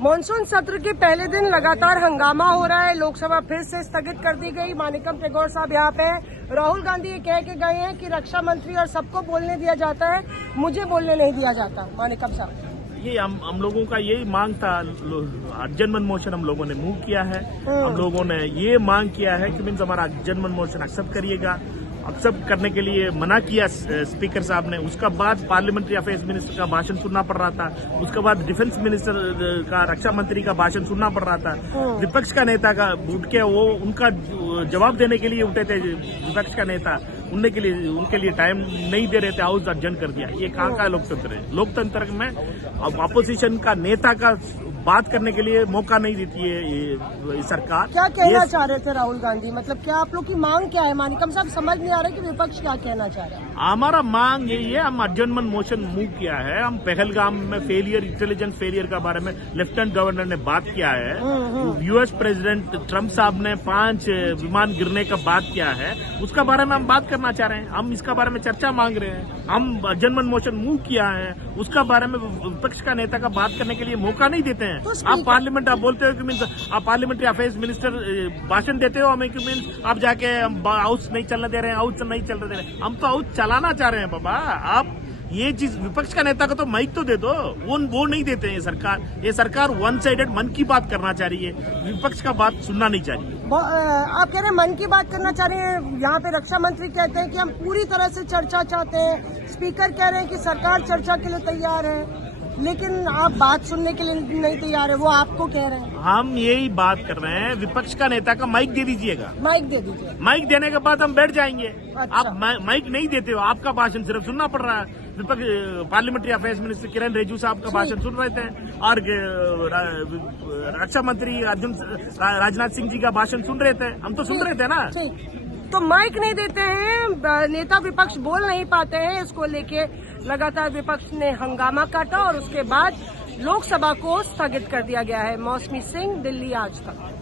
Monsoon सत्र के पहले दिन लगातार हंगामा हो रहा है। लोकसभा फिर से स्थगित कर दी गई। मानिकम टेगोर साहब यहाँ पे राहुल गांधी ये कह के गए हैं कि रक्षा मंत्री और सबको बोलने दिया जाता है, मुझे बोलने नहीं दिया जाता। मानिकम साहब, ये हम लोगों का यही मांग था। जनमन मोशन हम लोगों ने मूव किया है। हम लोगों ने ये मांग किया है कि मीन्स हमारा जनमन मोशन एक्सेप्ट करिएगा। एक्सेप्ट करने के लिए मना किया स्पीकर साहब ने। उसका बाद पार्लियामेंट्री अफेयर्स मिनिस्टर का भाषण सुनना पड़ रहा था। उसके बाद डिफेंस मिनिस्टर का, रक्षा मंत्री का भाषण सुनना पड़ रहा था। विपक्ष का नेता का उठ के वो उनका जवाब देने के लिए उठे थे। विपक्ष का नेता उनके लिए टाइम नहीं दे रहे थे। हाउस अर्जन कर दिया। ये कहाँ का लोकतंत्र है? लोकतंत्र में अपोजिशन का नेता का बात करने के लिए मौका नहीं देती है ये सरकार। क्या कहना चाह रहे थे राहुल गांधी? मतलब क्या आप लोग की मांग क्या है? मानिकम साहब, समझ नहीं आ रहा है कि विपक्ष क्या कहना चाह रहा है। हमारा मांग यही है। हम अर्जनमन मोशन मूव किया है। हम पहलगाम में इंटेलिजेंस फेलियर के बारे में लेफ्टिनेंट गवर्नर ने बात किया है। यूएस प्रेसिडेंट ट्रंप साहब ने 5 विमान गिरने का बात किया है। उसका बारे में हम बात करना चाह रहे हैं। हम इसका बारे में चर्चा मांग रहे हैं। हम अर्जनमन मोशन मूव किया है। उसका बारे में विपक्ष का नेता का बात करने के लिए मौका नहीं देते हैं। आप पार्लियामेंट आप बोलते हो कि मीन्स आप पार्लियामेंट्री अफेयर्स मिनिस्टर भाषण देते हो हमें कि मीन्स आप जाके हाउस नहीं चलने दे रहे हैं, हाउस नहीं चलने दे रहे हैं। हम तो हाउस चलाना चाह रहे हैं बाबा। आप ये चीज विपक्ष का नेता को तो माइक तो दे दो। वो नहीं देते हैं सरकार। ये सरकार वन साइडेड मन की बात करना चाह रही है। विपक्ष का बात सुनना नहीं चाह रही है। आप कह रहे हैं मन की बात करना चाह रहे हैं। यहाँ पे रक्षा मंत्री कहते हैं कि हम पूरी तरह से चर्चा चाहते हैं। स्पीकर कह रहे हैं कि सरकार चर्चा के लिए तैयार है, लेकिन आप बात सुनने के लिए नहीं तैयार है। वो आपको कह रहे हैं। हम यही बात कर रहे हैं। विपक्ष का नेता का माइक दे दीजिएगा। माइक दे दीजिए। माइक देने के बाद हम बैठ जाएंगे। अच्छा। आप माइक नहीं देते हो। आपका भाषण सिर्फ सुनना पड़ रहा है। विपक्ष पार्लियामेंट्री अफेयर्स मिनिस्टर किरण रिजिजू साहब का भाषण सुन रहे थे और रक्षा मंत्री राजनाथ सिंह जी का भाषण सुन रहे थे। हम तो सुन रहे थे ना। तो माइक नहीं देते हैं, नेता विपक्ष बोल नहीं पाते हैं। इसको लेके लगातार विपक्ष ने हंगामा काटा और उसके बाद लोकसभा को स्थगित कर दिया गया है। मौसमी सिंह, दिल्ली आज तक।